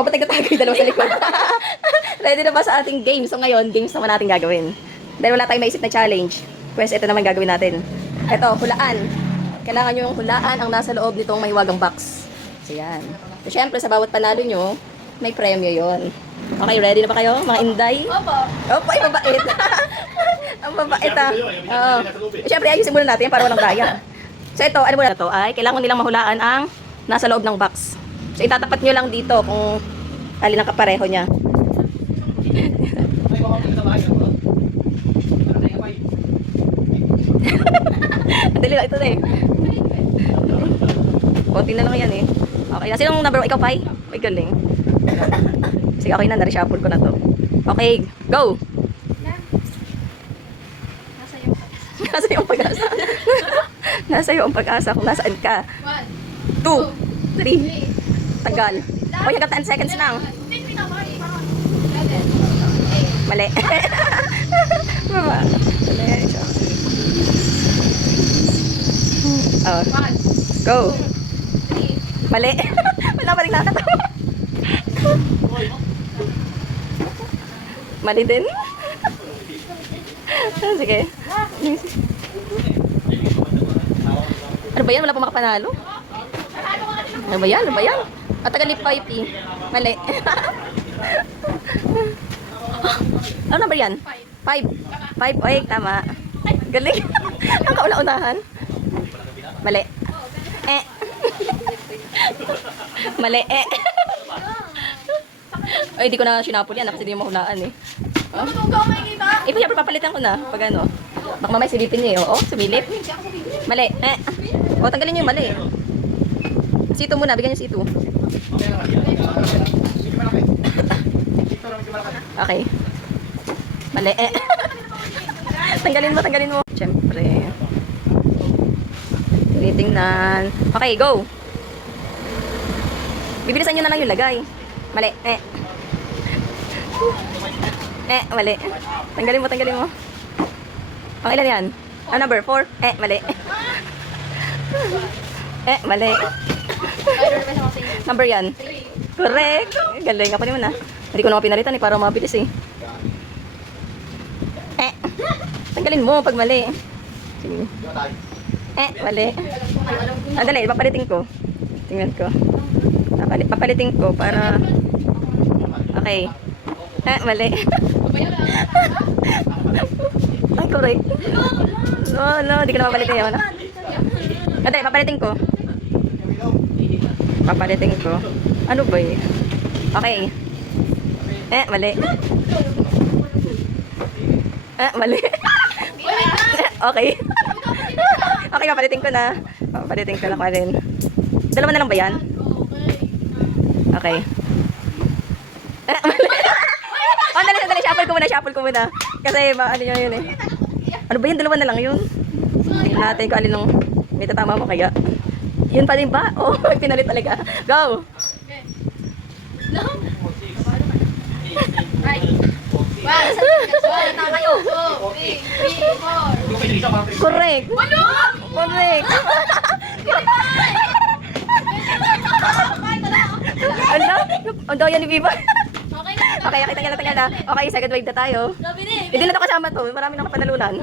Kapatid na tayo yung dalawa sa likod. Ready na ba sa ating game? So ngayon, games naman natin gagawin. Dahil wala tayong maisip na challenge. Pwes, ito naman gagawin natin. Ito, hulaan. Kailangan nyo yung hulaan ang nasa loob nitong mahiwagang box. So yan. So syempre, sa bawat panalo nyo, may premyo yon. Okay, ready na ba kayo, mga inday? Opo. Opo, ay mabait. Ang mabait ah. Oo. Syempre, ayusin muna natin para walang daya. So ito, ano muna ito ay, kailangan nilang mahulaan ang nasa loob ng box. So itatapat nyo lang dito kung alin ang kapareho niya. Dali lang, ito na eh. Konti na lang yan eh. Okay na. Sinong number 1? Ikaw, Pai? May galing. Sige, okay na. Nareshuffle ko na to. Okay, go! Nasa yung pag-asa. Nasa yung pag-asa kung nasaan ka. 2, 3. Tagal. Okay, hanggang 10 seconds lang. Mali. Mama. Mali. Oh. Go. Mali. Wala pa rin nakatawa. Mali din. Sige. Ano ba yan? Wala pa makapanalo? Ano ba yan? Ano ba yan? At tagal ni Pipe. Mali. Ano number yan? 5. 5. Oy, tama. Galing. Ang kauna-unahan. Mali. Mali. Ay, di ko na sinapol yan kasi di mo mahulaan eh. Oh? Siyempre papalitan ko na pag ano. Baka mamaya silipin niya eh. Oo, sumilip. Mali. O, tanggalin niyo yung mali. Sito muna, bigyan niyo sito. Okay. Mali. Tanggalin mo. Siyempre. Tinitingnan. Okay, go. Bibilisan nyo na lang yung lagay. Mali. Mali. Tanggalin mo. Ang ilan yan? Number 4. Mali. Mali. Number yan. Correct. Galing. Ako naman ah. Hindi ko na pinalitan eh, para mabilis eh. Tanggalin mo pag mali. Sige. Mali. Dali, papalitin ko. Tingnan ko. Papalitin ko para... Okay. Mali. Ay, correct. No, di ko na papalitin yun. Dali, papalitin ko. Papalitin ko. Ano ba eh? Okay. Mali. Mali. Okay. Okay, papalitin ko na. Papalitin ko na rin. Dalawa na lang ba yan? Okay. Mali. Oh, dali. Shuffle ko muna. Kasi, ano yun eh. Ano ba yun? Dalawa na lang yun. Tingnan natin kung alin nung may tatama mo kaya. Yun pa rin ba? Oh, pinalit talaga. Go! No? Right. One, tayo. 2, 3, 4. Correct. Correct. Ano? Ang daya ni Viva. Okay, tanggal na. Okay, second wave na tayo. Hindi na ito kasama to. Marami nang kapanalunan.